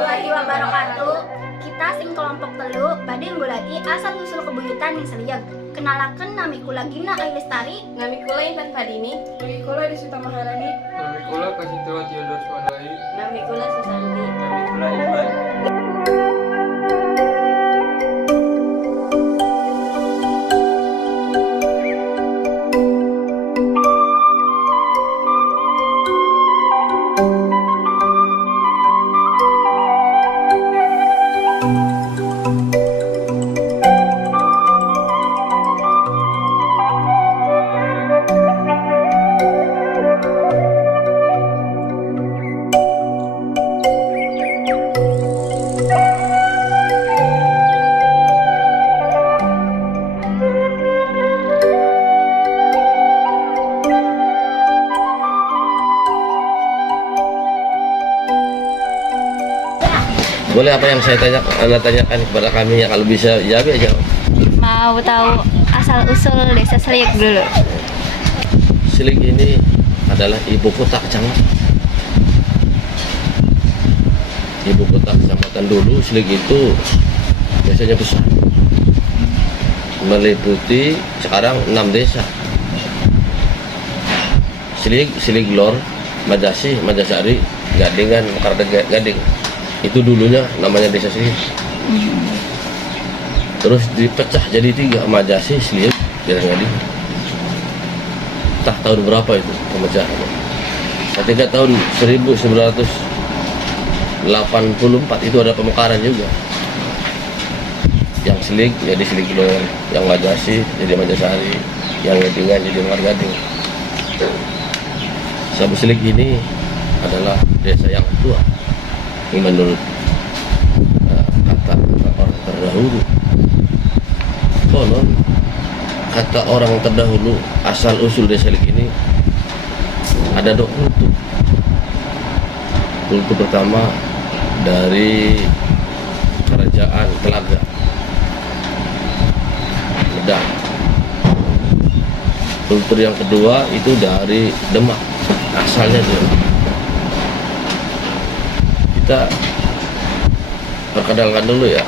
warahmatullahi wabarakatuh. Kita sing kelompok telu bade nggolati asal usul kebuyutan yang seliag. Kenalaken nami kula Gina Ailestari, Nami kula Intan Fadini. Nami kula Deswita Maharani. Nami kula Kasitawa Theodor Swandai. Nami kula Susanti. Nami kula Ivan. Boleh apa yang Anda tanyakan kepada kami ya, kalau bisa jawab aja. mau tahu asal usul desa Seliag dulu. Selig ini adalah ibu kota kecamatan. Ibu kota kecamatan dulu Selig itu biasanya besar, meliputi sekarang 6 desa. Selig Lor, Majasi, Majasari, Gadingan, Gading. Itu dulunya namanya desa Selig. Terus dipecah jadi 3, Majasi, Selig, dan Gading. Entah tahun berapa itu pemecahannya. Ketika tahun 1984 itu ada pemekaran juga. Yang Selig jadi Selig Lor, yang Majasi jadi Majasari, yang Gadingan jadi Gading. Sabu Selig ini adalah desa yang tua menurut kata orang terdahulu. Konon kata orang terdahulu asal usul desa Selig ini ada 2 kultur. Kultur pertama dari kerajaan Telaga, Medan. Kultur yang kedua itu dari Demak, asalnya dia. Kita perkenalkan dulu ya.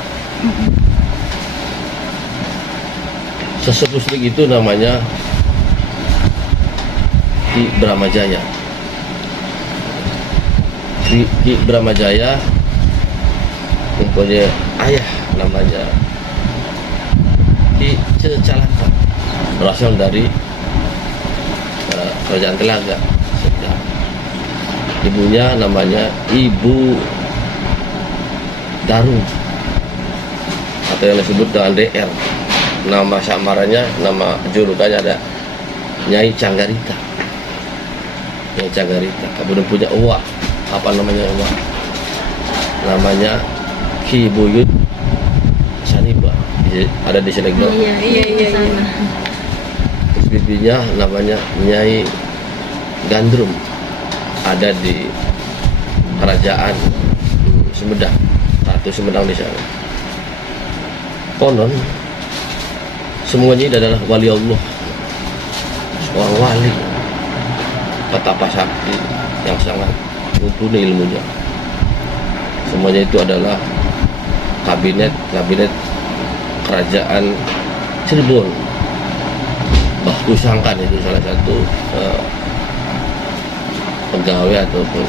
Sesepuh Selig itu namanya Ki Bramajaya. Ki Bramajaya mempunyai ayah namanya Ki Cecalaka, berasal dari kerajaan Telaga. Ibunya namanya Ibu Darung, atau yang disebut dengan DR. Nama samarannya, nama julukannya ada Nyai Canggarita. Nyai Canggarita. Kemudian punya uwa, apa namanya uwa? Namanya Ki Buyut Saniba, ada di Selig. Iya. Terus bibinya namanya Nyai Gandrum, ada di kerajaan Sumedang, Ratu Sumedang di sana. Konon semuanya ini adalah wali Allah, seorang wali petapa sakti yang sangat mumpuni ilmunya. Semuanya itu adalah kabinet kerajaan Cirebon. Mbah Kusangkan itu salah satu pegawai ataupun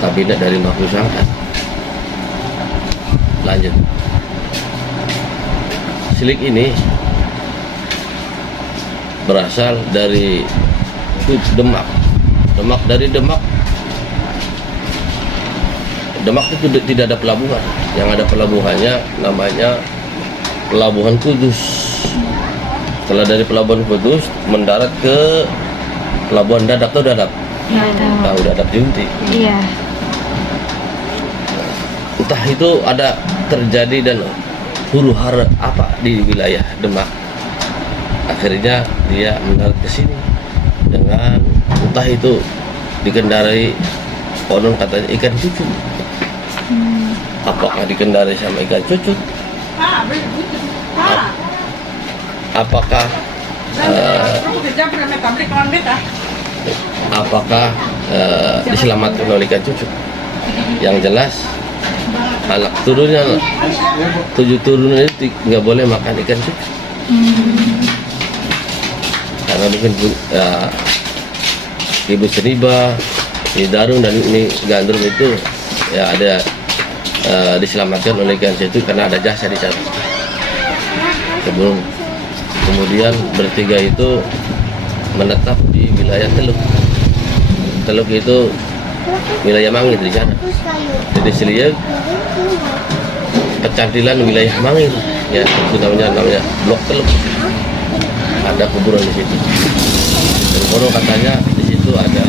kabinet dari Mbah Kusangkan. Lanjut. Selig ini berasal dari Demak. Demak itu tidak ada pelabuhan. Yang ada pelabuhannya namanya Pelabuhan Kudus. Setelah dari Pelabuhan Kudus mendarat ke Pelabuhan Dadap. Tahu Dadap? Tahu Dadap Junti. Iya. Entah itu ada terjadi dan huru hara apa di wilayah Demak. Akhirnya dia mendarat ke sini dengan entah itu dikendarai, konon katanya ikan cucut. Apakah dikendarai sama ikan cucut? Apakah diselamatkan oleh ikan cucut? Yang jelas anak turunnya 7 turunan itu nggak boleh makan ikan cuka. Karena mungkin Ibu Seniba, Nyi Darung dan Nyi Gandrung itu ya ada diselamatkan oleh ikan cuka karena ada jasa di sana. Kemudian bertiga itu menetap di wilayah Teluk. Teluk itu wilayah Mangir di sana. Jadi Seliek pecantilan wilayah Mangir, ya itu namanya Blok Teluk. Ada kuburan di situ. Dan konon katanya di situ ada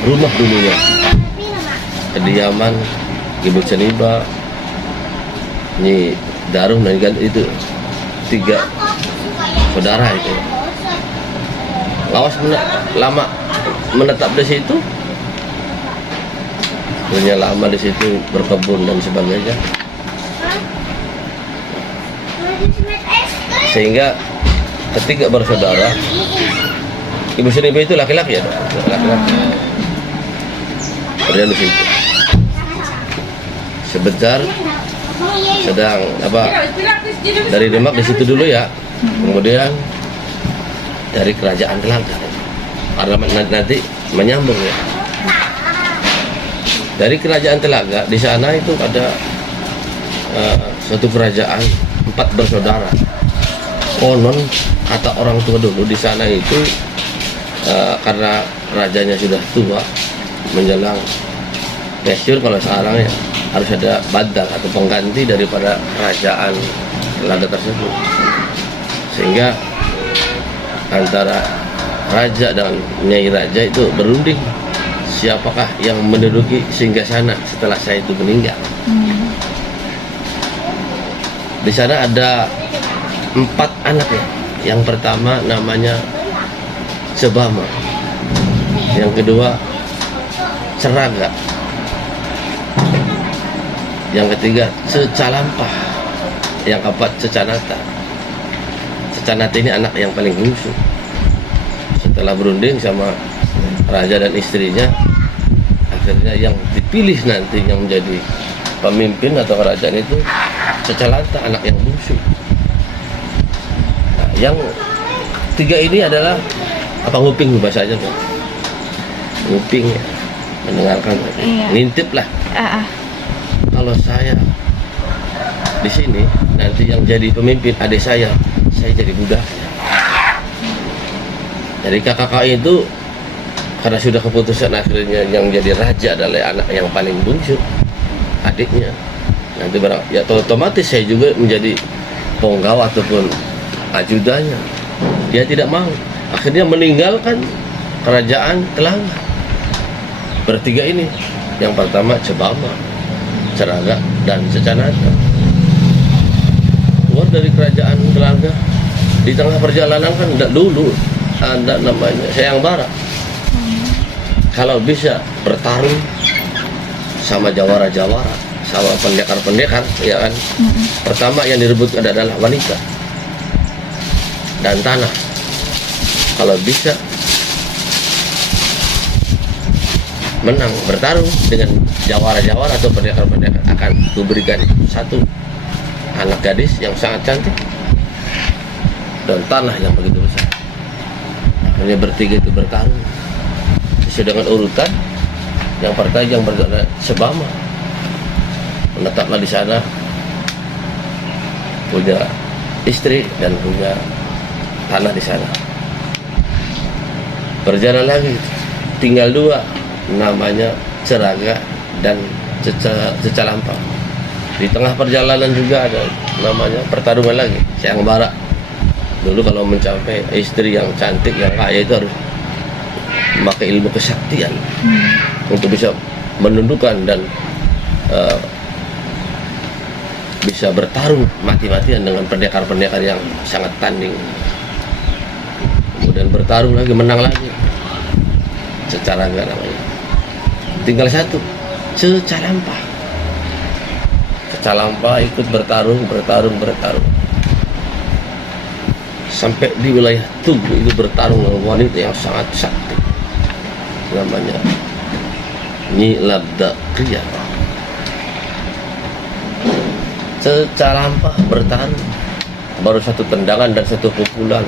rumah dulunya, kediaman Ibu Seniba, Nyi Darung dan itu 3 saudara itu. Lawas lama menetap di situ, punya lama di situ berkebun dan sebagainya, sehingga ketika bersaudara, Ibu Seniba itu laki-laki ya, laki-laki. Berada di situ. Sebentar sedang dari Demak di situ dulu ya, kemudian dari kerajaan Telaga, karena nanti menyambung ya. Dari kerajaan Telaga di sana itu ada suatu kerajaan 4 bersaudara. Konon kata orang tua dulu di sana itu karena rajanya sudah tua menjelang pensiun, kalau sekarang ya harus ada badal atau pengganti daripada kerajaan Telaga tersebut, sehingga antara raja dan nyai raja itu berunding siapakah yang menduduki singgasana setelah saya itu meninggal. Di sana ada 4 anak ya. Yang pertama namanya Sebama, yang kedua Ceraga, yang ketiga Secalampah, yang keempat Cecanata. Cecanata ini anak yang paling bungsu. Setelah berunding sama raja dan istrinya, akhirnya yang dipilih nanti yang menjadi pemimpin atau kerajaan itu Secalanta, anak yang bungsu. Nah, yang 3 ini adalah apa, nguping bahasanya kan? Nguping ya, mendengarkan, ngintip lah. Kalau saya di sini nanti yang jadi pemimpin adik saya jadi budak. Jadi kakak itu karena sudah keputusan akhirnya yang jadi raja adalah anak yang paling bungsu, adiknya. Nanti ya otomatis saya juga menjadi penggawa ataupun ajudannya. Dia tidak mau, akhirnya meninggalkan kerajaan Telaga. Bertiga ini, yang pertama Sebama, Ceraga dan Cecanata, keluar dari kerajaan Telaga. Di tengah perjalanan kan dulu ada namanya Sayang-bara. Kalau bisa bertarung sama jawara-jawara, sama pendekar-pendekar, ya kan. Pertama yang direbut adalah wanita dan tanah. Kalau bisa menang bertarung dengan jawara-jawara atau pendekar-pendekar, akan kuberikan 1 anak gadis yang sangat cantik dan tanah yang begitu besar. Akhirnya bertiga itu bertarung sesuai dengan urutan. Yang pertama yang berada Sebama, menetaplah di sana, punya istri dan punya tanah di sana. Berjalan lagi, tinggal 2, namanya Ceraga dan Cecalampah. Di tengah perjalanan juga ada namanya pertarungan lagi, Sayang-bara. Dulu kalau mencapai istri yang cantik, yang kaya itu harus memakai ilmu kesaktian untuk bisa menundukkan dan bisa bertarung mati-matian dengan pendekar-pendekar yang sangat tanding. Kemudian bertarung lagi, menang lagi, Cecalampah namanya. Tinggal 1, Cecalampah. Cecalampah ikut bertarung sampai di wilayah Tugu itu bertarung dengan wanita yang sangat sakti. namanya Nyi Labda Kriya. Secalampah bertahan, baru satu tendangan dan satu pukulan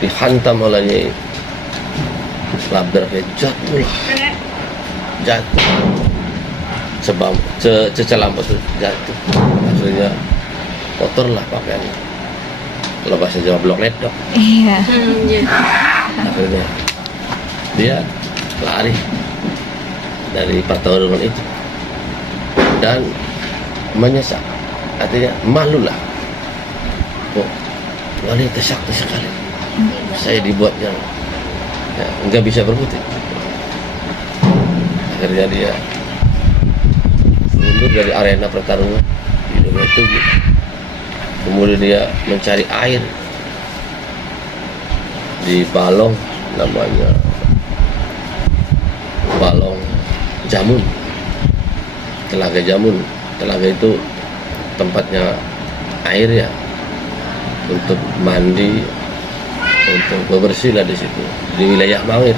dihantam oleh Nyi Labda Kriya, jatuh sebab secalampah itu jatuh, akhirnya kotorlah pakaiannya, kalau bahasa Jawa blok ledok. Iya. Akhirnya dia lari dari pertarungan itu dan menyesal, artinya malulah, kok wanita sakti sekali saya dibuat yang nggak bisa berkutik. Akhirnya dia mundur dari arena pertarungan di dunia itu. Kemudian dia mencari air di balong, namanya balong Jamun, Telaga Jamun. Telaga itu tempatnya air ya, untuk mandi, untuk bebersih lah di situ, di wilayah Mangir.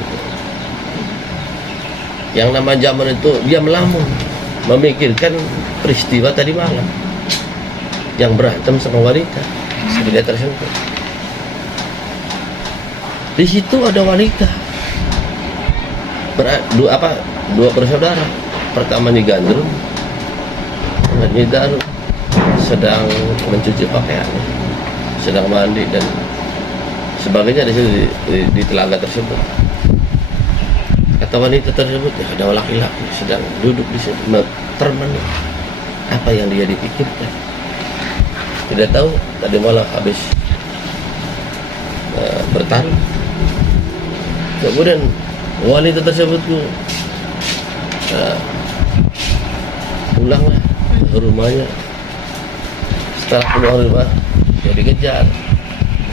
Yang nama Jamun itu dia melamun, memikirkan peristiwa tadi malam yang berantem sama wanita sampai dia tersentuh. Di situ ada wanita dua bersaudara. Pertama Nyi Gandrung, Nyi Daru sedang mencuci pakaian, sedang mandi dan sebagainya di situ di telaga tersebut. Kata wanita tersebut, ya ada laki-laki sedang duduk di situ termenung. Apa yang dia dipikirkan? Tidak tahu, tadi malam habis bertarung. Kemudian wanita tersebut pulanglah ke rumahnya. Setelah pulang rumah, dia dikejar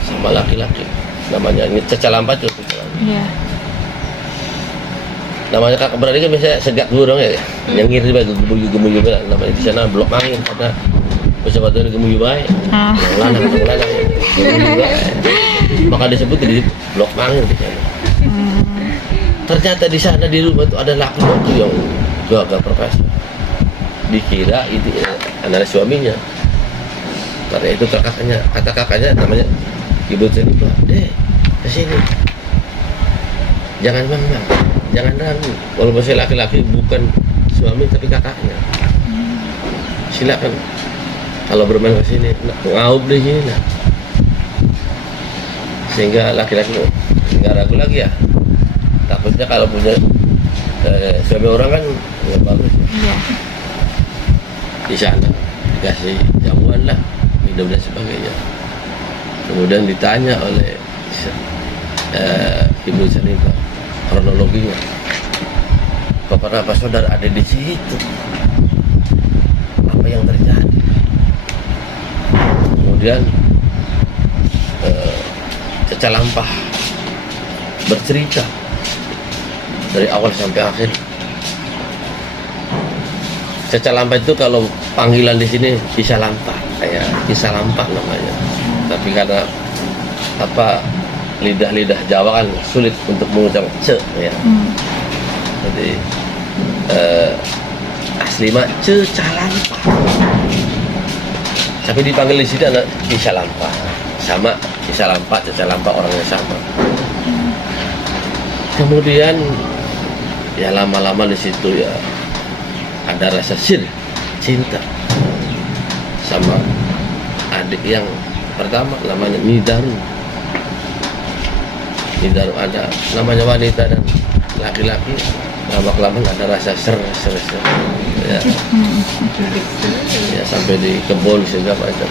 sama laki-laki, namanya Cecalampah tuh. Iya. Namanya kakak beradik kan biasanya segak burung ya, nyengir juga gemuyu namanya di sana Blok Mangir, karena bersama dengan gemuyu baik, lanang, maka disebut di Blok Mangir di sana. Ternyata di sana di rumah itu ada laki-laki yang agak profesor, dikira itu adalah suaminya. Karena itu kata kakaknya namanya Ibu Jennifer, kesini, jangan bang, jangan ragu. Kalau saya laki-laki bukan suami tapi kakaknya, silakan. Kalau bermain ke sini, ngaub di sini, nah. Sehingga laki-laki nggak ragu lagi ya. Takutnya kalau punya suami orang kan nggak bagus. Ya. Di sana dikasih jamuan lah, minum dan sebagainya. Kemudian ditanya oleh Ibu Jennifer kronologinya, beberapa saudara ada di situ, apa yang terjadi? Kemudian Cecalampah bercerita dari awal sampai akhir. Cecalampah itu kalau panggilan di sini Kisalampah, kayak Kisalampah namanya. Tapi karena lidah Jawa kan sulit untuk mengucap ce ya. Jadi asli mah Cecalampah. Tapi dipanggil di sini ada Kisalampah, sama Kisalampah, Cecalampah orangnya sama. Kemudian ya lama-lama di situ ya ada rasa cinta sama adik yang pertama, namanya Nyi Daru. Nyi Daru ada namanya wanita dan laki-laki, lama-kelamaan ada rasa ser ya. Ya sampai di kebun segala macam.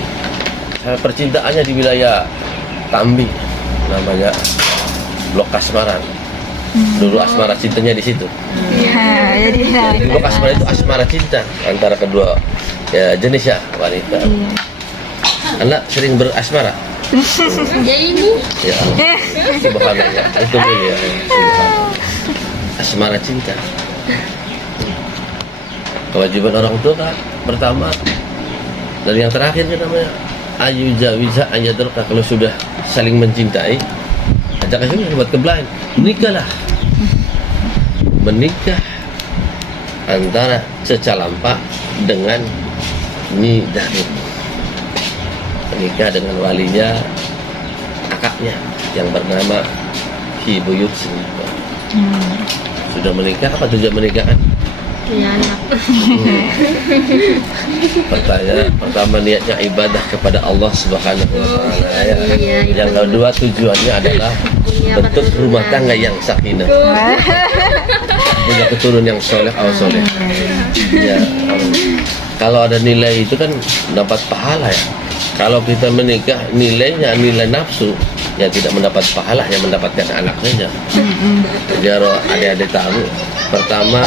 Percintaannya di wilayah Tambi, namanya Blok Kasmaran. Dulu asmara cintanya di situ. Iya, jadi Di Blok Kasmaran itu asmara cinta antara kedua ya jenis ya wanita. Anak sering berasmara. Ya ini. Ya, subhanallah. Itu mulia. Subhanallah. Asmara cinta. Kewajiban orang tua kan pertama dan yang terakhir kan namanya ayu jawiza ayadurka, kalau sudah saling mencintai ajak ke sini buat kebelain, menikahlah. menikah antara Cecalampa dengan Nyi Darum. Menikah dengan walinya, akaknya yang bernama Ki Buyut Senipa. Sudah menikah, apa tujuan menikah kan? Punya anak. Pertama niatnya ibadah kepada Allah Subhanahu wa taala ya. Iya, Yang kedua tujuannya adalah Punya bentuk keturunan. rumah tangga yang sakinah. Punya keturunan yang soleh atau soleh. Ya, kalau ada nilai itu kan dapat pahala ya. Kalau kita menikah nilainya nilai nafsu, ya tidak mendapat pahala, yang mendapatkan anak saja. Jadi kalau adik-adik tahu, pertama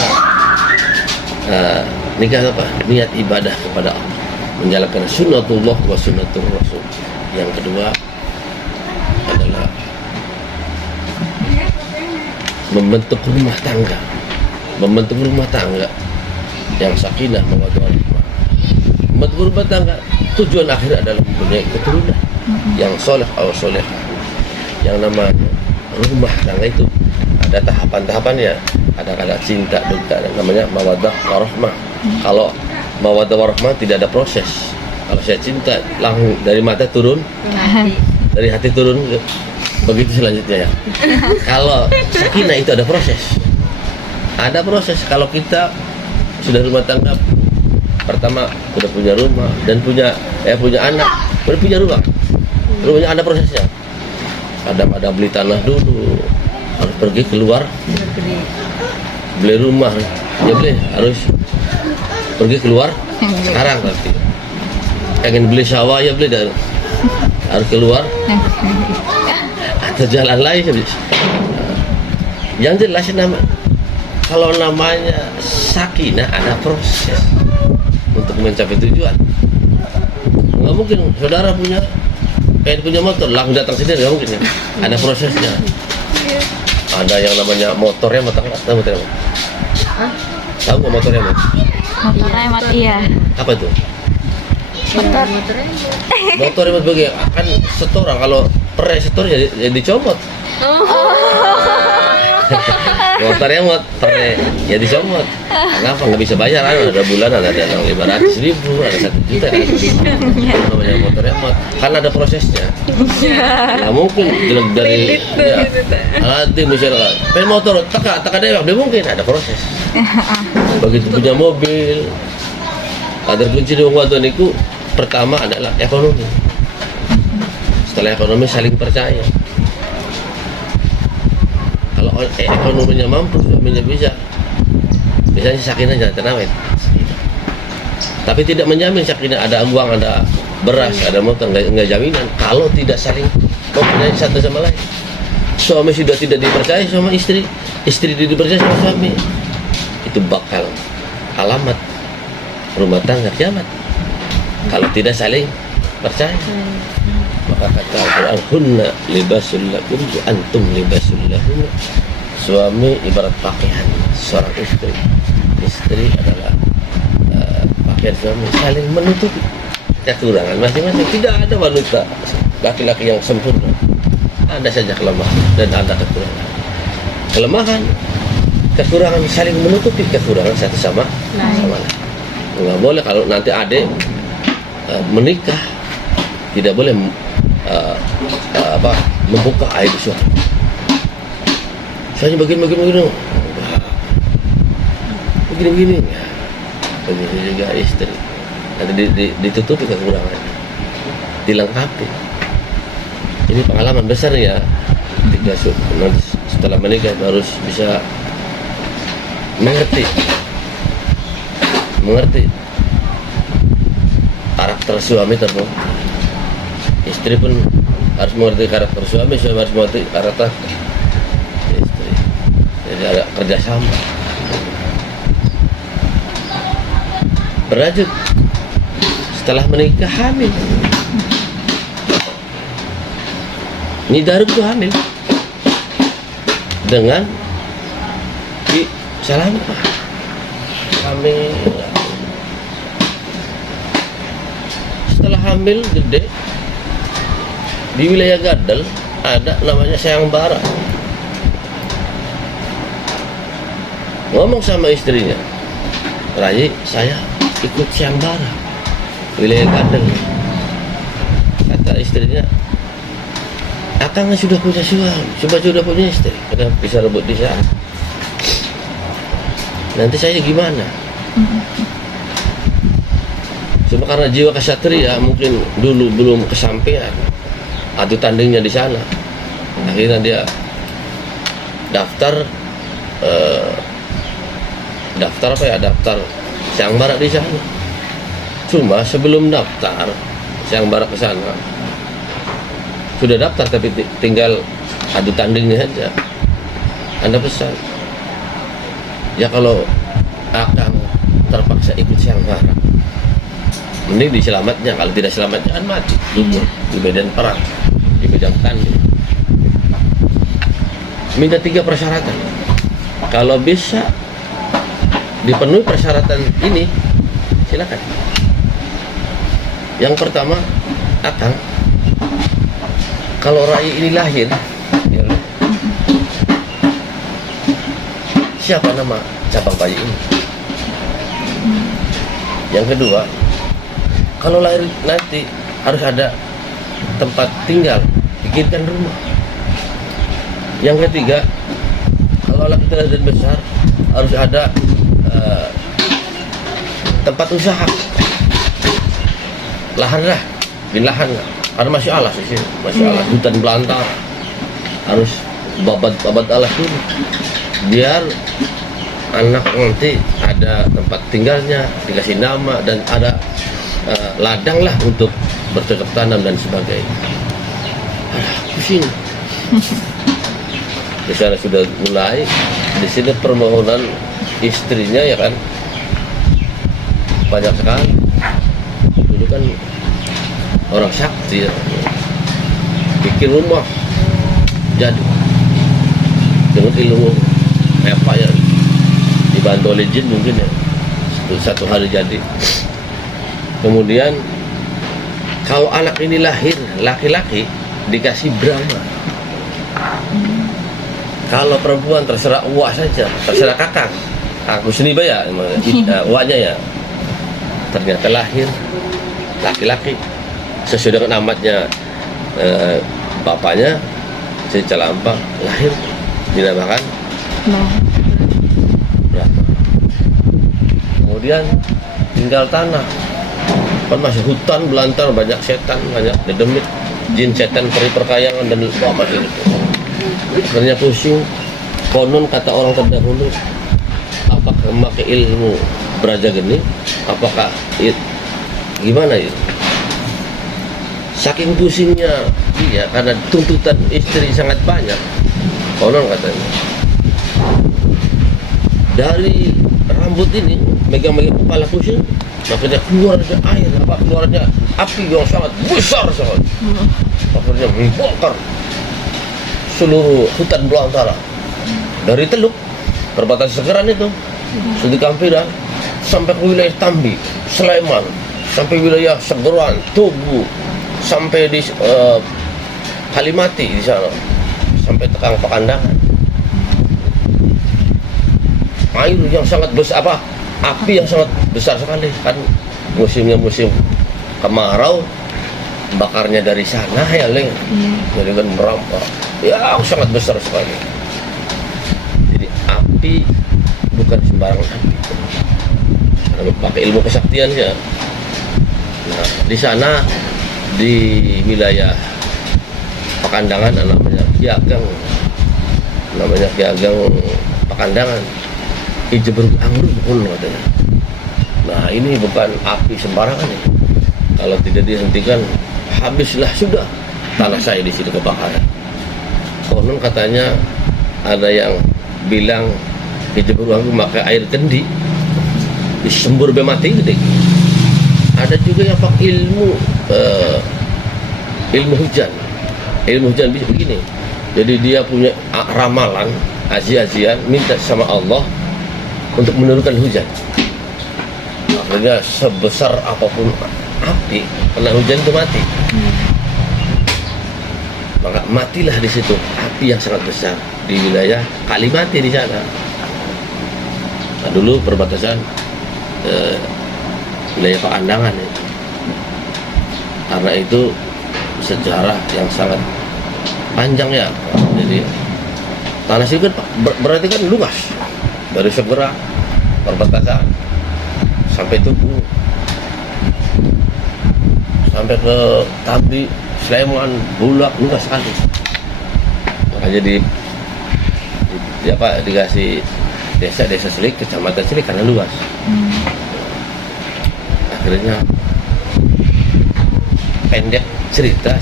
nikah apa? Niat ibadah kepada Allah, menjalankan sunnatullah wa sunnatur rasul. Yang kedua adalah membentuk rumah tangga, yang sakinah, mawaddah warahmah. Membentuk rumah tangga tujuan akhir adalah mempunyai keturunan yang soleh atau soleh. Yang namanya rumah tangga itu ada tahapan-tahapannya, ada cinta, duka, dan namanya mawaddah warahmah. Kalau mawaddah warahmah tidak ada proses. Kalau saya cinta langsung dari mata turun, dari hati turun, begitu selanjutnya ya. Kalau sakinah itu ada proses. Ada proses. Kalau kita sudah rumah tangga, pertama sudah punya rumah dan punya anak, baru punya rumah. Rumahnya ada prosesnya. Ada beli tanah dulu, harus pergi keluar, beli rumah, ya beli harus pergi keluar. Sekarang berarti pengen beli sawah ya beli dan harus keluar atau jalan lain. Yang jelas kalau namanya sakinah ada proses untuk mencapai tujuan. Nggak mungkin saudara punya motor langsung datang sendiri, nggak mungkin ya. Ada prosesnya. Ada yang namanya motornya tahu motornya? Tahu nggak motornya? Motor remote, iya. Apa itu? Motor. Motor remote bagi kan setoran, kalau per setor jadi dicomot. Motor remote per ya dicomot. Kenapa nggak bisa bayar kan? Ada bulanan, ada yang 500.000, ada 1 juta kan? Namanya motor remote kan ada prosesnya. Nggak mungkin dari ya, nanti misalnya pengen motor tak ada yang mungkin, ada proses. Begitu punya mobil, ada kunci di waktu niku. Pertama adalah ekonomi. Setelah ekonomi saling percaya. Kalau ekonominya mampu, suaminya bisa. Biasanya sakinah jangan tenawet. Tapi tidak menjamin sakinah, ada uang, ada beras, ada motor, nggak jaminan. Kalau tidak saling mempercayai satu sama lain. Suami sudah tidak dipercaya sama istri, istri tidak dipercaya sama suami. Itu bakal alamat rumah tangga kiamat. Kalau tidak saling percaya. Maka kata Al-Quran, hunna libasul lakum wa antum libasul lahum. Suami ibarat pakaian seorang istri. Istri adalah pakaian suami, saling menutupi kekurangan masing-masing. Tidak ada wanita laki-laki yang sempurna. Ada saja kelemahan dan ada kekurangan. Kelemahan, kekurangan saling menutupi kekurangan satu sama lain. Nggak boleh kalau nanti adik menikah, tidak boleh membuka aib suami. Soalnya begini. Begini. Begitu juga istri. Ada ditutupi kekurangan, dilengkapi. Ini pengalaman besar ya. Nanti setelah menikah harus bisa mengerti karakter suami terus. Istri pun harus mengerti karakter suami harus mengerti karakter istri. Jadi ada kerjasama. Berlanjut setelah menikah hamil. Nyi Darum itu hamil dengan Ki Salampa. Hamil. Setelah hamil gede, di wilayah Gadel ada namanya Sayang Bara. ngomong sama istrinya, Rai, saya ikut sayembara wilayah Gadeng. Kata istrinya, Akang sudah punya suami, sudah punya istri, kenapa bisa rebut di sana? Nanti saya gimana? Cuma karena jiwa kesatria mungkin dulu belum kesampaian adu tandingnya di sana. Akhirnya dia daftar daftar sayembara di sana. Cuma sebelum daftar sayembara ke sana sudah daftar tapi tinggal adu tandingnya aja. Anda pesan, ya kalau Akang terpaksa ikut sayembara, mending diselamatnya. Kalau tidak selamatnya kan mati di medan perang, di medan tanding. Minta 3 persyaratan. Kalau bisa dipenuhi persyaratan ini, silakan. Yang pertama, Akang, kalau Rai ini lahir, ya, siapa nama cabang bayi ini? Yang kedua, kalau lahir nanti harus ada tempat tinggal, bikinkan rumah. Yang ketiga, kalau anak kita dan besar harus ada tempat usaha, lahan lah, di lahan lah. Karena masih alas di sini, masih alas, hutan belantara, harus babat alas dulu, biar anak nanti ada tempat tinggalnya, dikasih nama dan ada ladang lah untuk bercocok tanam dan sebagainya. Pusing. Di sana sudah mulai, di sini permohonan istrinya ya kan banyak sekali. Dulu kan orang sakti ya, bikin rumah jadi dengan ilmu apa ya, dibantu oleh jin mungkin ya, satu hari jadi. Kemudian kalau anak ini lahir laki-laki dikasih Brahma. Kalau perempuan terserah uak saja, terserah kakak. Aku seni ya, uaknya ya. Ternyata lahir laki-laki sesuai dengan namatnya bapaknya, si Calambang lahir dinamakan Brahma. Kemudian tinggal tanah, kan masih hutan belantara, banyak setan, banyak dedemit, jin, setan, peri perkayangan dan apa itu. Sebenarnya pusing. Konon kata orang terdahulu, apakah memakai ilmu Braja Geni, apakah gimana itu? Saking pusingnya dia karena tuntutan istri sangat banyak. Konon katanya dari rambut ini megang-megang kepala pusing, makanya keluarnya air, keluarnya api yang sangat besar sekali. Akhirnya membakar seluruh hutan belantara dari Teluk, perbatasan Segeran itu, Sudi Kampira, sampai ke wilayah Tambi, Sleman, sampai wilayah Segeran, Tugu, sampai di Kalimati di sana, sampai Tekang Pakandangan. Air yang sangat besar, api yang sangat besar sekali, kan musimnya musim kemarau, bakarnya dari sana ya Leng, jadi kan merampak, ya sangat besar sekali. Jadi api bukan sembarang api, karena pakai ilmu kesaktiannya. Nah di sana di wilayah Pakandangan namanya Kiageng, Pakandangan, Ijeberung Anggur pun katanya. Nah ini bukan api sembarangan ya. Kalau tidak dihentikan, habislah sudah tanah saya di sini kebakaran. Konon katanya ada yang bilang Ijeberung Anggur maka air kendi disembur mati gede. Ada juga yang pakai ilmu hujan. Ilmu hujan bisa begini. Jadi dia punya ramalan, aji-ajian, minta sama Allah untuk menurunkan hujan. Akhirnya sebesar apapun api, kena hujan itu mati. Maka matilah di situ api yang sangat besar di wilayah Kalimati di sana. Nah, dulu perbatasan wilayah Paandangan ya. Karena itu sejarah yang sangat panjang ya. Jadi tanah sini kan berarti kan luas dari Segera perbatasan sampai Tugu sampai ke Tambi, Sleman, Bulak, luas sekali. Makanya dikasih desa Selik, kecamatan Selik karena luas. Akhirnya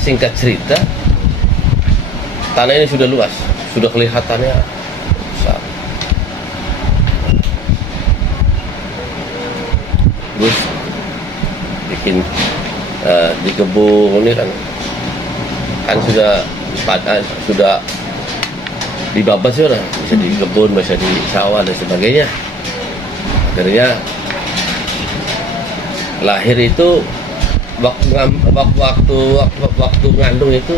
singkat cerita, tanah ini sudah luas, sudah kelihatannya besar. Terus bikin di kebun ini kan sudah dibabas sudah, bisa di kebun, bisa di sawah dan sebagainya. Akhirnya lahir itu waktu ngandung itu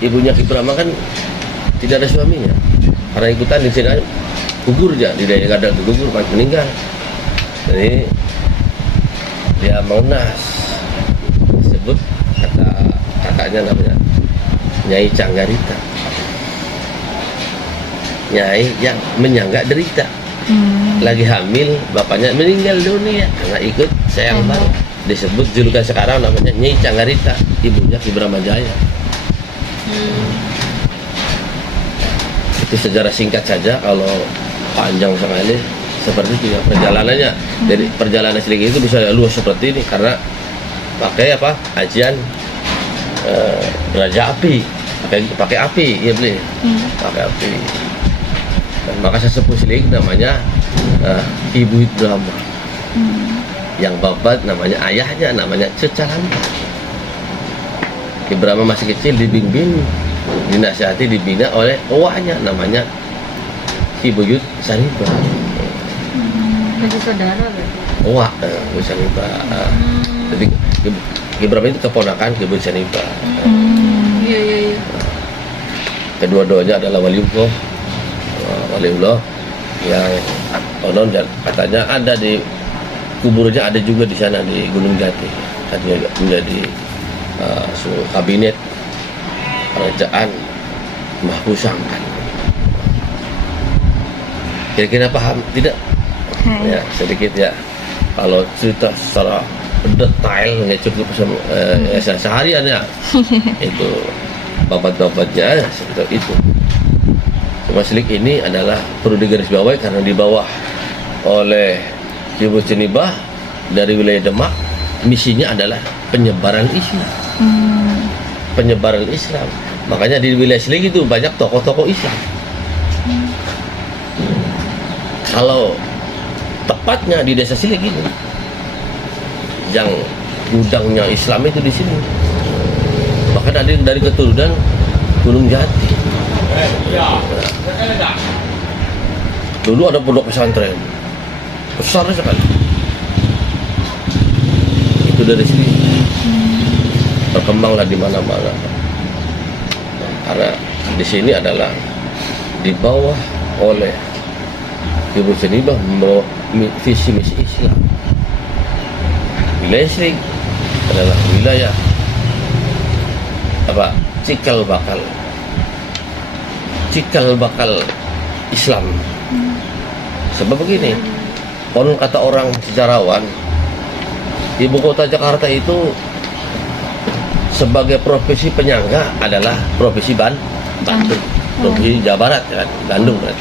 ibunya Ki Brahma kan tidak ada suaminya karena ikutan di sini gugur aja di daerah Gadang gugur meninggal. Jadi dia mau nas disebut kata kakaknya namanya Nyai Canggarita, Nyai yang menyangga derita. Lagi hamil, bapaknya meninggal dunia karena ikut sayang baru. Disebut julukan sekarang namanya Nyai Canggarita, ibunya Ki Brahma Jaya. Itu sejarah singkat saja, kalau panjang sekali seperti itu ya perjalanannya. Dari perjalanan Selik itu bisa luas seperti ini karena pakai apa? Ajian Raja Api, pakai api, ya beli, pakai api. Dan maka sesepuh Selik namanya Ibu Brahma. Yang babat namanya ayahnya namanya Cecalamba. Ki Brahma masih kecil dibimbing, dinasihati, dibina oleh owahnya namanya Ki Buyut Saniba. Masih saudara berarti. Owah Buyut Saniba. Jadi Ki Brahma itu keponakan Ki Buyut Saniba. Iya. Kedua-duanya adalah waliullah yang konon katanya ada di kuburnya, ada juga di sana di Gunung Jati, katanya menjadi kabinet kerajaan Mahfuzangkan. Kira-kira paham tidak? Ya sedikit ya. Kalau cerita secara detail nggak cukup seharian ya. Itu babat-babatnya seperti itu. Cuma Selik ini adalah perlu digarisbawahi karena di bawah oleh Ibu Cenibah dari wilayah Demak, misinya adalah penyebaran Islam. Penyebaran Islam. Makanya di wilayah Selik itu banyak tokoh-tokoh Islam. Kalau tepatnya di desa Selik ini, yang gudangnya Islam itu di sini. Bahkan ada dari keturunan Gunung Jati. Dulu ada pondok pesantren besar sekali. Itu dari sini berkembanglah di mana-mana. Karena di sini adalah di bawah oleh Ibu Cenibah membawa visi misi Islam. Wilayah Selik adalah wilayah cikal bakal Islam. Sebab begini, konon kata orang sejarawan, ibu kota Jakarta itu sebagai provinsi penyangga adalah provinsi Bandung, provinsi Jawa Barat kan, Bandung kan.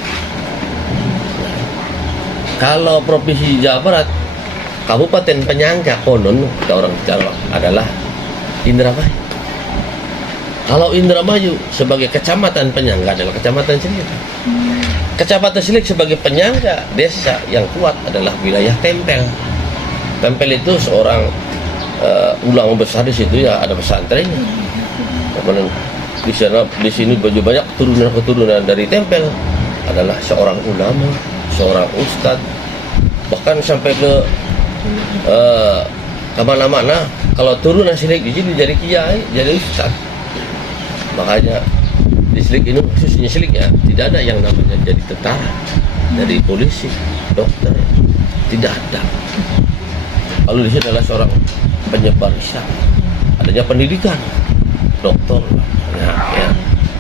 Kalau provinsi Jawa Barat, kabupaten penyangga konon kata orang sejarawan adalah Indramayu. Kalau Indramayu sebagai kecamatan penyangga adalah kecamatan Selik. Kecamatan Selik sebagai penyangga desa yang kuat adalah wilayah Tempel. Tempel itu seorang ulama besar di situ ya, ada pesantrennya. Kemudian di sini banyak keturunan dari Tempel adalah seorang ulama, seorang ustadz, bahkan sampai ke kemana-mana. Kalau turunan Selik di sini jadi kiai, jadi ustadz. Makanya di Selik ini khususnya Selik ya, tidak ada yang namanya jadi tentara, dari polisi, dokter, tidak ada. Lalu di sini adalah seorang penyebar Islam, adanya pendidikan, dokter, ya.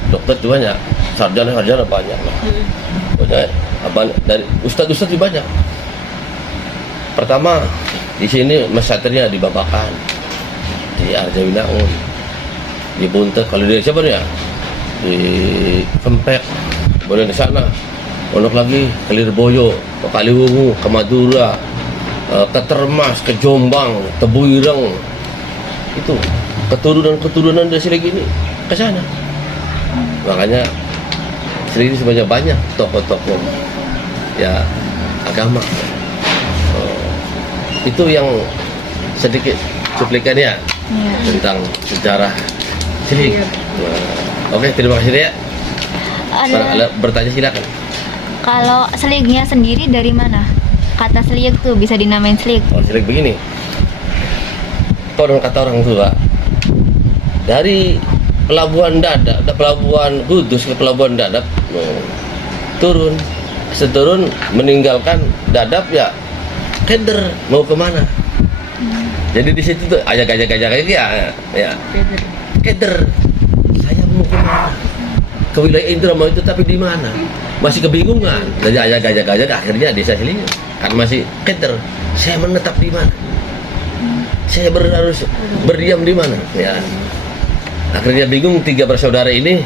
Dokter itu banyak, sarjana banyak lah. Banyak, dari ustadz banyak. Pertama di sini Masatria di Babakan, di Arjawinangun, di Buntet. Kalau di siapa ya? Di Kempek, boleh di sana. Pondok lagi ke Lirboyo, ke Kaliwungu, ke Madura, ke Termas, ke Jombang, Tebuireng. Itu keturunan dari Selik ini ke sana. Makanya Selik ini sebenarnya banyak tokoh-tokoh ya agama. Itu yang sedikit cuplikannya tentang sejarah Selik. Oke, terima kasih ya. Ada, Bertanya silakan. kalau Seliknya sendiri dari mana? Kata Selik tuh bisa dinamain Selik. Oh, Selik begini. Konon kata orang tua, dari Pelabuhan Dadap, Pelabuhan Kudus ke Pelabuhan Dadap, seturun meninggalkan Dadap ya, keder mau kemana? Jadi di situ tuh ajak ya, keder. Saya mau kemana? Ke wilayah Indramayu itu tapi di mana? Masih kebingungan. Jadi ajak akhirnya desa Selik kan masih keder. Saya menetap di mana? Saya harus berdiam di mana? Ya. Akhirnya bingung, 3 bersaudara ini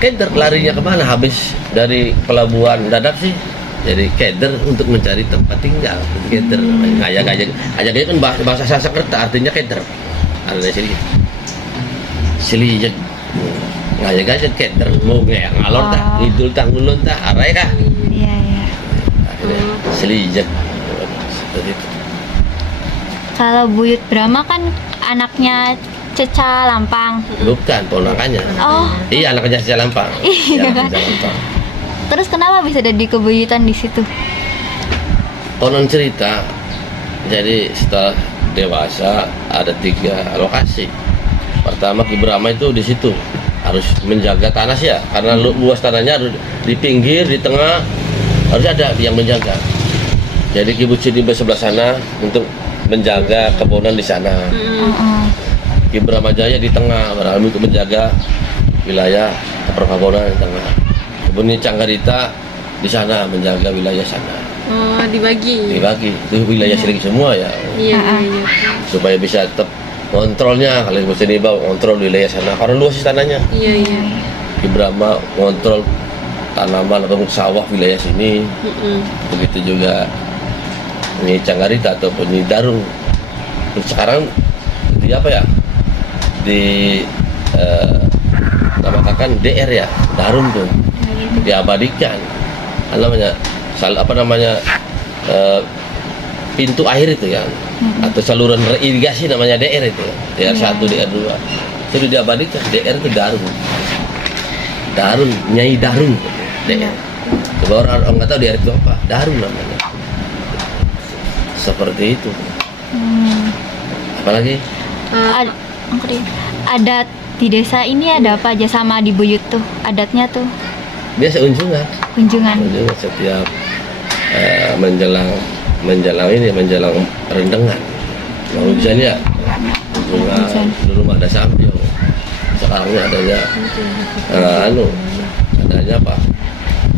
keder larinya kemana? Habis dari Pelabuhan Dadap sih, jadi keder untuk mencari tempat tinggal. Keder, ajak kan bahasa Sanskerta artinya keder. Ada sini, Selik, ngajak keder mau ngalor tah, ngidul tah ngulun tah, arai kah? Iya. Akhirnya Selik. Seperti itu. Kalau Buyut Brahma kan anaknya Ceca Lampang. Bukan ponakannya. Oh, Iya, anaknya Ceca Lampang. Iya. Ceca Lampang. terus kenapa bisa ada di kebuyutan di situ? Konon cerita, jadi setelah dewasa ada 3 lokasi. Pertama Ki Brahma itu di situ harus menjaga tanah sih ya, karena luas tanahnya harus di pinggir, di tengah harus ada yang menjaga. Jadi Ki Bucinimba sebelah sana untuk menjaga kebonan di sana. Ki Brahma Jaya di tengah, berarti untuk menjaga wilayah perkebunan di tengah. Kemudian Canggarita di sana menjaga wilayah sana. Oh, dibagi. Itu wilayah Selik semua ya, Iya. supaya bisa tetap kontrolnya. Kalau Bucinimba kontrol wilayah sana, karena luas tanahnya. Iya. Ki Brahma kontrol tanaman atau sawah wilayah sini. Begitu juga ini Canggarita ataupun ini Darung. Terus sekarang di apa ya, di namakan DR ya, Darung tuh diabadikan pintu air itu ya, atau saluran irigasi namanya DR itu ya, DR1, DR2 itu diabadikan. DR itu Darung, Nyai Darung DR. Coba orang nggak tahu DR itu apa, Darung namanya. Seperti itu. Apalagi Adat di desa ini ada apa aja sama di Buyut tuh? Adatnya tuh biasa kunjungan setiap menjelang rendengan. Mau hujan ya, kunjungan. Dulu mah ada sambil, sekarang adanya adanya apa?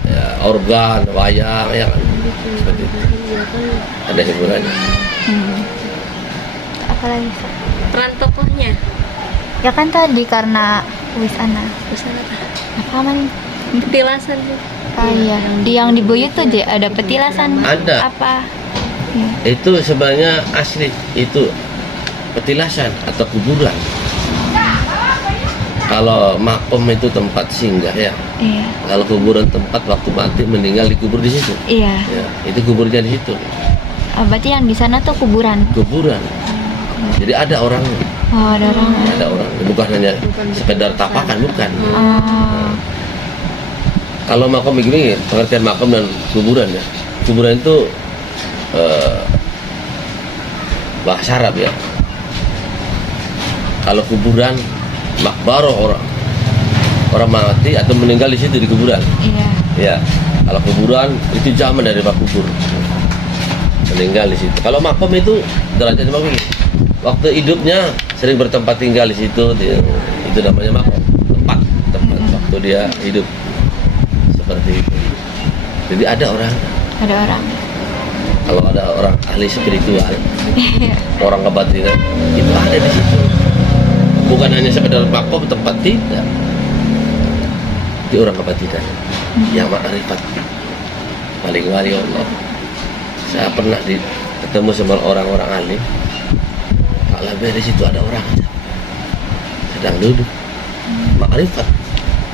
Ya, organ, wayang ya kan. Seperti itu. Ada hiburannya. apalagi? Peran tokohnya. Ya kan tadi karena wisana. Apa namanya? Petilasan. Iya. Di yang di Buyut tuh ada petilasan. Ada. Apa? Ya. Itu sebenarnya asli itu petilasan atau kuburan. Kalau makom itu tempat singgah ya. Iya. Kalau kuburan tempat waktu mati meninggal dikubur di situ. Iya. Ya, itu kuburnya di situ. Oh, berarti yang di sana tuh kuburan. Kuburan. Jadi ada orang, Oh, ada orang. bukan hanya sekedar tapakan, bukan. Oh. Kalau makom begini, pengertian makom dan kuburan ya. Kuburan itu bahasa Arab ya. Kalau kuburan makbaroh orang. orang mati atau meninggal di situ di kuburan. Iya. Ya, kalau kuburan itu zaman dari bak kubur. Meninggal di situ. Kalau makom itu derajatnya begini. Waktu hidupnya sering bertempat tinggal di situ, itu namanya makom. Tempat waktu dia hidup seperti itu. Jadi ada orang. Ada orang. Kalau ada orang ahli spiritual, orang kebatinan, itu ada di situ. Bukan hanya sekedar makom tempat tidak. Di orang kebatinan, yang makrifat, paling wali Allah. Saya pernah ketemu sama orang-orang alim. Pak Labir di situ ada orang sedang duduk, makrifat,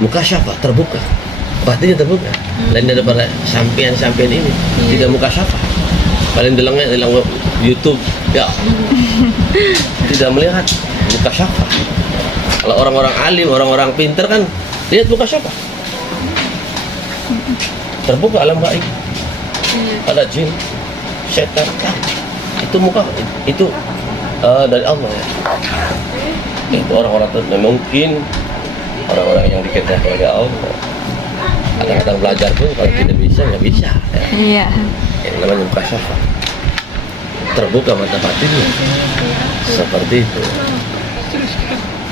mukasyafah terbuka, batinnya terbuka. Lain daripada sampean-sampean ini tidak mukasyafah. Paling dalam YouTube ya tidak melihat mukasyafah. Kalau orang-orang alim, orang-orang pintar kan lihat mukasyafah. Terbuka alam gaib. Ada jin, setan, itu muka itu dari Allah ya. Itu orang-orang itu mungkin orang-orang yang dikenal oleh Allah. Kadang-kadang belajar pun kalau tidak bisa nggak bisa. Ya. Iya. Yang namanya mukasyafah. Terbuka mata batinnya. Seperti itu.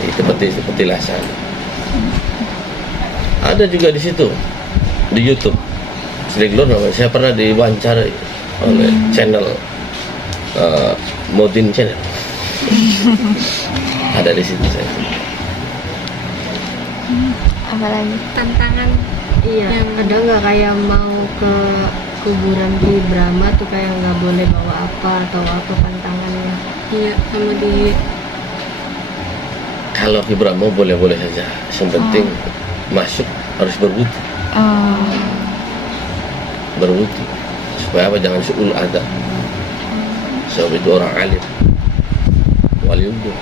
Itu petilasan. Ada juga di situ di YouTube. Sering keluar namanya. Saya pernah diwawancara oleh channel Modin Channel. Ada di situ saya. Apalagi? Tantangan Iya, yang ada nggak kayak mau ke kuburan di Brahma tuh kayak nggak boleh bawa apa pantangannya? iya sama di Kalau ke Brahmo boleh-boleh saja. Yang penting masuk harus berwudu. Oh. Berwudu. Supaya apa? Jangan su'ul ada. Sebab itu orang alim. Wali wudu.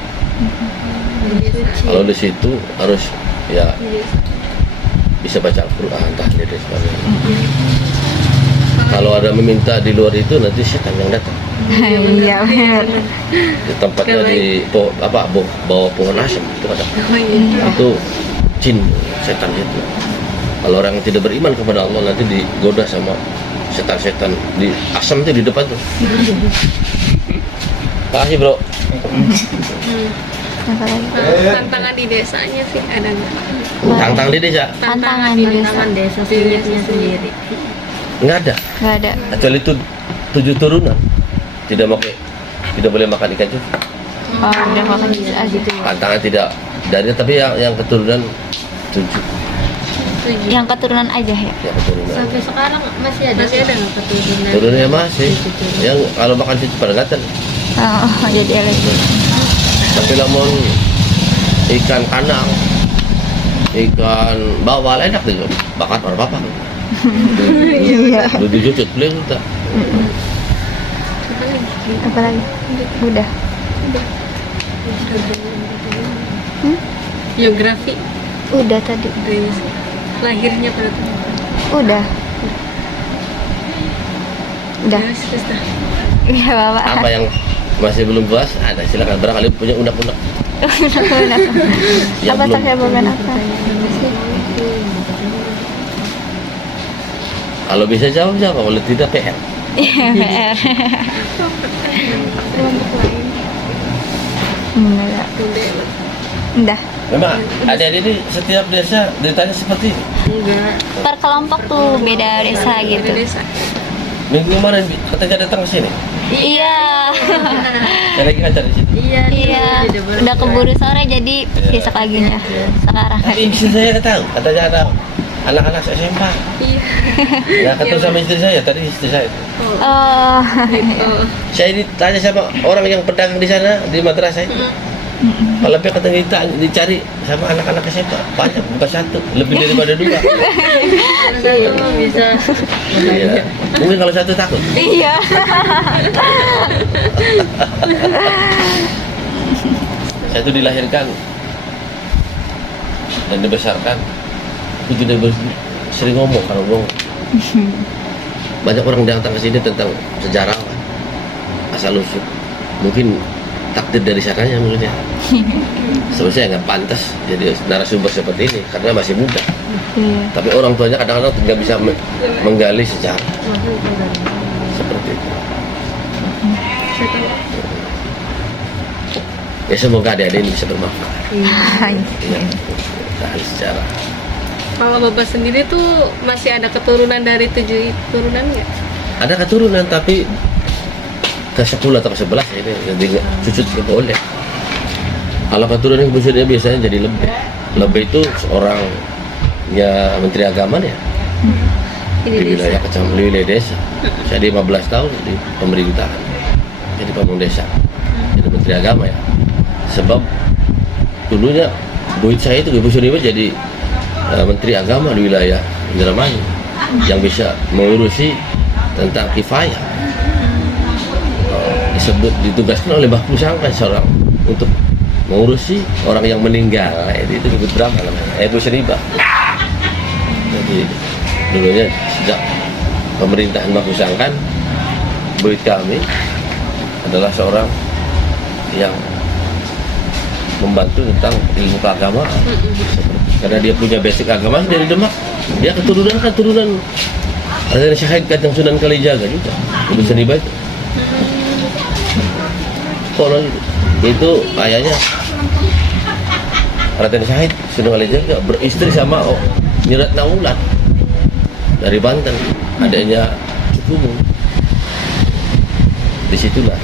Kalau di situ harus ya bisa baca Al-Quran, tahlil dan sebagainya. Kalau ada meminta di luar itu nanti setan yang datang. Iya benar. Di tempatnya di bawah pohon asam itu ada. oh iya Itu jin, setan itu. Kalau orang yang tidak beriman kepada Allah nanti digoda sama setan-setan di asam itu di depan tuh. Makasih bro. Apalagi? tantangan di desanya sih ada nggak Tantang di desa Tantangan di desa. Tantangan desa sendiri. nggak ada. Nggak ada. Kecuali itu 7 turunan tidak boleh makan ikan cuci. Oh, udah makan bisa gitu. Tantangan tidak dari tapi yang keturunan 7 Yang keturunan aja ya. yang keturunan. Sampai sekarang masih ada nggak keturunan? Turunnya masih. Yang kalau makan cuci pada gatal. Oh, jadi alergi. Tapi namun ikan kanang, ikan bawal enak juga. Bakar orang papa. Iya. Udah jucut beli kita. Apalagi? Udah. geografi Udah tadi. lahirnya pada Udah. Udah. terus dah. Iya, Bapak. Apa yang masih belum puas? Ada silakan barangkali punya undang-undang. Yang Apa belum. tak bukan apa? Kalau bisa jawab siapa? Kalau tidak PR. Iya, PR. Enggak. Udah. Memang adik-adik ini setiap desa ditanya seperti ini. enggak Per kelompok tuh beda desa beda gitu. desa Minggu kemarin katanya datang ke sini. Iya. Saya lagi ngajar di sini. Iya. Udah keburu sore jadi besok laginya. Sekarang. Tapi istri saya nggak tahu. Katanya ada anak-anak SMA. iya Ya ketemu sama istri saya tadi istri saya. Oh. Saya ditanya sama orang yang pedagang di sana di madrasah itu. Kalau dia kata dicari sama anak-anak SMA banyak bukan satu lebih daripada 2. Bisa. Iya. Mungkin kalau satu takut. Iya. Saya itu dilahirkan dan dibesarkan itu tidak sering ngomong kalau ngomong. Banyak orang datang ke sini tentang sejarah asal usul. Mungkin takdir dari sananya menurutnya. Sebenarnya nggak pantas jadi narasumber seperti ini karena masih muda. Iya. Tapi orang tuanya kadang-kadang nggak bisa menggali secara seperti itu. Ya semoga adik-adik ini bisa bermanfaat. Ya, secara. Kalau Bapak sendiri tuh masih ada keturunan dari 7 turunan nggak? Ada keturunan tapi ke 10 atau ke 11 ini jadi cucut nggak boleh. Kalau keturunan maksudnya biasanya jadi lebih. Lebih itu seorang ya menteri agama ya di wilayah kecamatan, di wilayah desa. Saya di 15 tahun di pemerintahan, jadi pemung desa, jadi menteri agama ya. Sebab dulunya duit saya itu Ibu Suniwa jadi menteri agama di wilayah Indramayu yang bisa mengurusi tentang kifayah. Disebut ditugaskan oleh Mbah Pusangka seorang untuk mengurusi orang yang meninggal. Itu disebut Brahma namanya, Ibu Suniwa. Jadi dulunya sejak pemerintahan Mbah Pusangka, buyut kami adalah seorang yang membantu tentang ilmu keagamaan. Karena dia punya basic agama dari Demak. Dia keturunan ada Syahid Kajang Sunan Kalijaga juga. Ibu Suniwa itu. Konon itu ayahnya Raden Syahid Sunan Kalijaga beristri sama Nyi Ratna Wulan dari Banten, adanya Cukumu. Disitulah.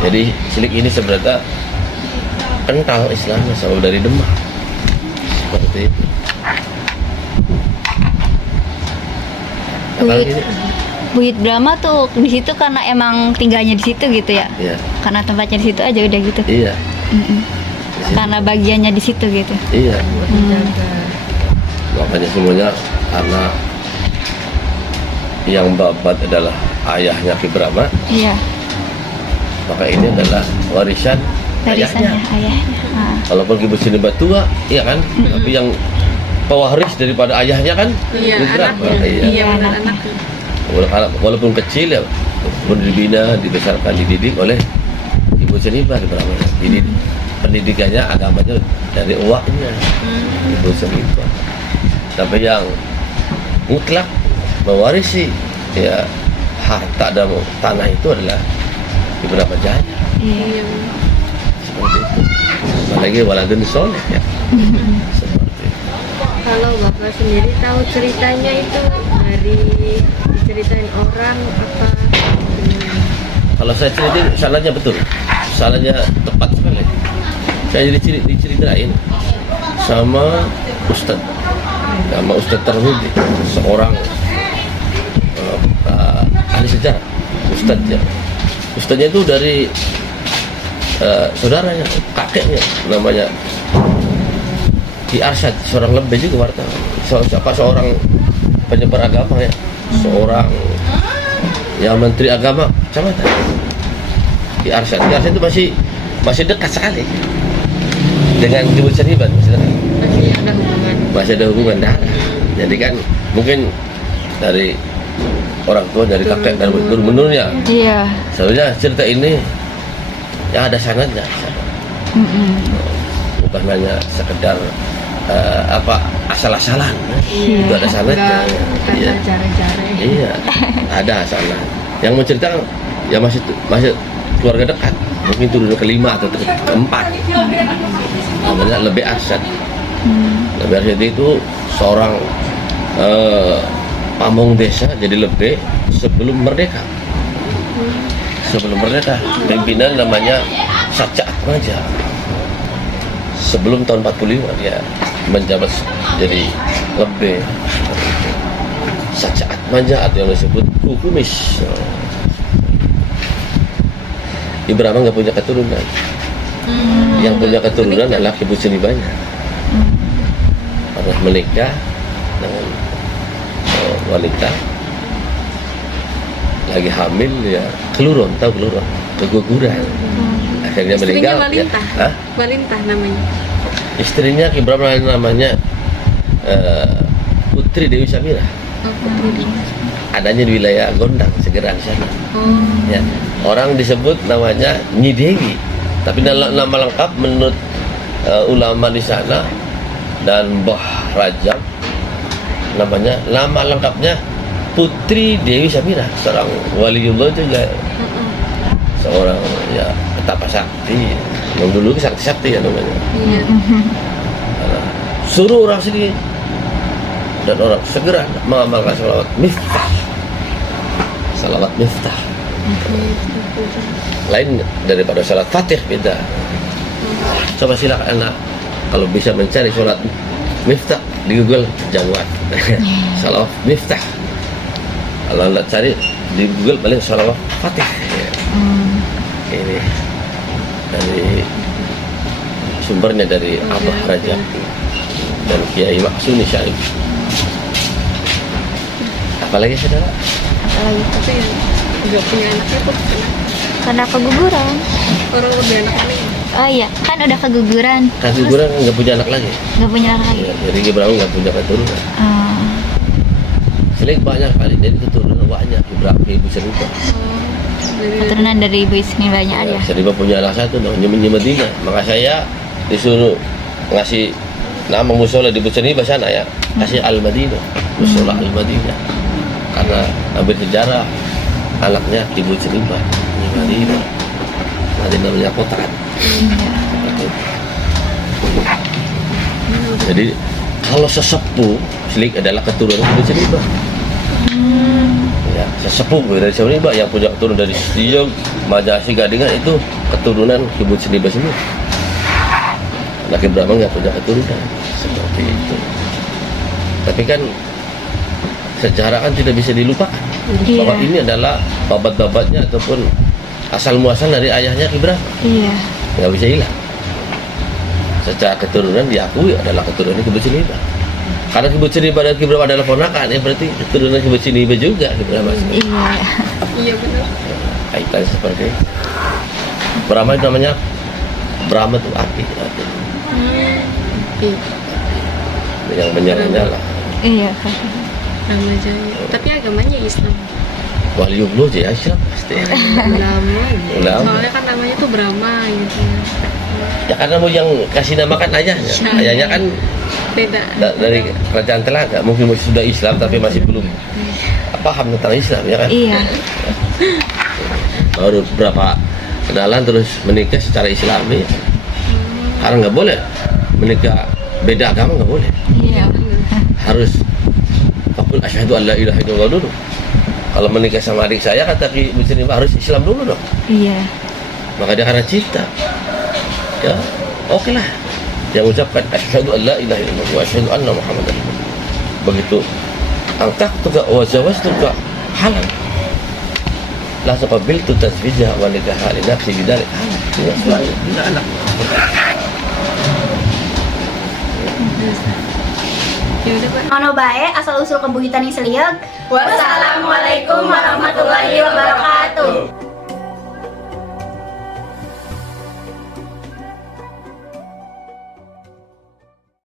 Jadi Silik ini sebenarnya kental Islamnya selalu dari Demak. Seperti itu. Buyut Brahma tuh di situ karena emang tinggalnya di situ gitu ya? Iya. Karena tempatnya di situ aja udah gitu. Iya. Mm-mm. Karena bagiannya di situ gitu. Iya. Makanya semuanya karena yang babat adalah ayahnya Ki Brahma, Iya. maka ini adalah warisan Warisannya ayahnya. Ah. Walaupun Ibu Suniwa tua, iya kan? Tapi yang pewaris daripada ayahnya kan Iya, Ki Brahma. anaknya. Iya. Iya, benar anaknya. anaknya. Walaupun kecil ya, pun dibina, dibesarkan, dididik oleh Ibu Suniwa Ki Brahma. Jadi pendidikannya agamanya dari uaknya Ibu Suniwa. Tapi yang mutlak mewarisi ya harta dan tanah itu adalah Ki Brahma Jaya. Iya. Seperti itu. Apalagi waladun soleh ya. Seperti itu. Kalau Bapak sendiri tahu ceritanya itu dari diceritain orang apa? Kalau saya ceritain salahnya betul, salahnya tepat sekali. Saya diceritain sama Ustadz, sama Ustadz Tarmudi, seorang ahli sejarah, Ustadznya. Ustadznya itu dari saudaranya, kakeknya, namanya Ki Arsyad, seorang lebih juga wartawan. Seorang penyebar agama ya, seorang yang menteri agama kecamatan. Ki Arsyad itu masih dekat sekali dengan Ibu Suniwa, masih ada hubungan darah. Jadi kan mungkin dari orang tua, dari kakek dan menurunnya. Iya. Sebenarnya cerita ini ya ada sanadnya. Bukan hanya sekedar asal-asalan. Itu ada sanadnya. Iya. Iya. Ada sanad. Yang menceritakan ya masih keluarga dekat. Mungkin turun kelima atau keempat. Namanya Lebih Arsyad. Lebih Arsyad itu seorang pamong desa, jadi lebih sebelum merdeka. Sebelum merdeka, pimpinan namanya Satya Atmaja. Sebelum tahun 45 dia menjabat jadi lebih Satya Atmaja atau yang disebut Kukumis. Ibrahim nggak punya keturunan. Yang punya keturunan adalah Ibu Suniwanya. Pernah menikah dengan wanita lagi hamil ya, keluron, tahu keluron, keguguran. Akhirnya meninggal. Walintah. Ya. Walintah namanya. Istrinya Ki Brahma namanya Putri Dewi Samira. Adanya di wilayah Gondang, Segerang sana. Ya. Orang disebut namanya Nyi Dewi. Tapi nama lengkap menurut ulama di sana dan Mbah Rajab, nama lengkapnya Putri Dewi Samira, seorang waliullah juga, seorang ya petapa sakti. Yang dulu sakti ya namanya. Iya. Suruh orang sini dan orang segera mengamalkan salawat miftah. Salawat miftah. Lain daripada salat Fatih, beda. Coba silakan anak kalau bisa mencari salat miftah di Google, jawab. Salawat miftah. Kalau anda cari di Google paling salawat Fatih. Ini dari sumbernya dari Abah Rajab dan Kiai Maksuni Syarif. Apalagi saudara? Apalagi Tapi yang nggak punya anak itu kenapa? karena keguguran. Orang udah anak nih. Oh iya, kan udah keguguran. Kan figuran nggak punya anak lagi. Nggak punya anak lagi. Ya, jadi Ibrahim nggak punya keturunan. Selik banyak kali, jadi keturunan banyak Ibu Seriba. Keturunan dari ibu istri banyak aja. Seriba punya anak satu, namanya Medina. Maka saya disuruh ngasih nama musola di Ibu Seriba sana ya, kasih Al Madinah, musola Al Madinah. Karena ambil sejarah anaknya Ibu Seriba di Madinah. Nanti namanya kota kan. Jadi kalau sesepuh Selik adalah keturunan Ibu Seriba. Ya, sesepuh dari Seriba yang punya keturunan dari Siyong, Majasi, Gadingan itu keturunan Ibu Seriba semua. Anak Ibrahim nggak punya keturunan seperti itu. Tapi kan sejarah kan tidak bisa dilupakan. Iya. Bahwa ini adalah babat-babatnya ataupun asal muasal dari ayahnya Ibrahim. Iya. Nggak bisa hilang. Secara keturunan diakui adalah keturunan Ibu Seriba. Karena Ibu Seriba dan Ibrahim adalah ponakan, ya berarti keturunan Ibu Seriba juga Ibrahim. Iya. Iya benar. Kaitan seperti itu. Brahma itu namanya Brahma itu api, artinya. Iya. Yang menyala-nyala. Iya. Ramajaya. Tapi agamanya Islam. Waliullah ya Islam pasti. Ulama. Ulama. Soalnya kan namanya tuh Brahma gitu. Ya karena mau yang kasih namakan ayahnya. Ayahnya kan Beda. dari kerajaan Telaga, mungkin masih sudah Islam tapi masih belum paham tentang Islam ya kan. Iya. Baru berapa kenalan terus menikah secara Islami. Karena nggak boleh menikah beda agama, nggak boleh. Iya. Harus fakul asyhadu an la ilaha illallah dulu. Kalau menikah sama adik saya kata Ibu Seriba harus Islam dulu dong. Iya. Maka dia karena cinta. Ya, oke lah. Yang ucapkan asyhadu an la ilaha illallah wa asyhadu anna muhammadan rasulullah. Begitu angkat tuh wa zawajtuka halal. La taqabiltu tazwijah wa nikaha li nafsi bidzalik. Ini soalnya punya anak. Ya udah Pak. Ono bae asal usul kebuyutan yang seliag. Wassalamualaikum warahmatullahi wabarakatuh.